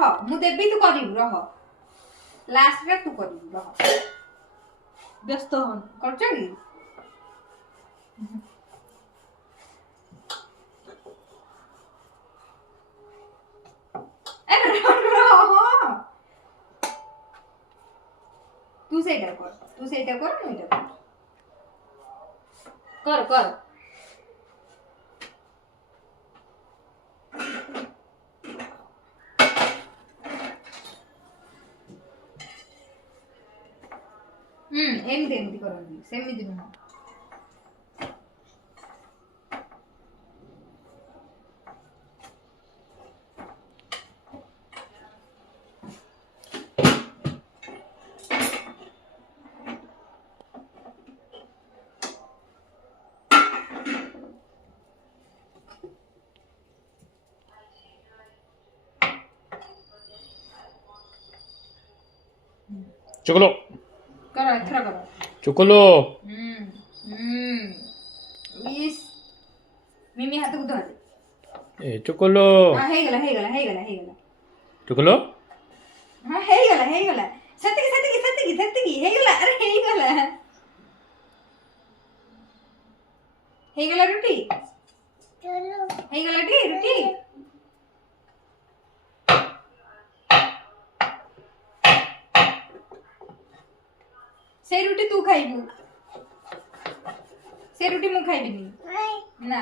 रह मु देबी तू करिबु रह लास्ट रे तू करिबु रह व्यस्त हो करछ की अरे रह तू सेटा कर मैं इटा कर एमती करंदी सेमिति नुह चुकलो करो एथरा करो चुकलो इस मिमी हाथ को धर ए चुकलो हां हे गला चुकलो हां हे गला सत्ती हे गला अरे हे गला रोटी चलो हे गला रोटी से रोटी तू खाइबू से रोटी मु खाइबिनी ना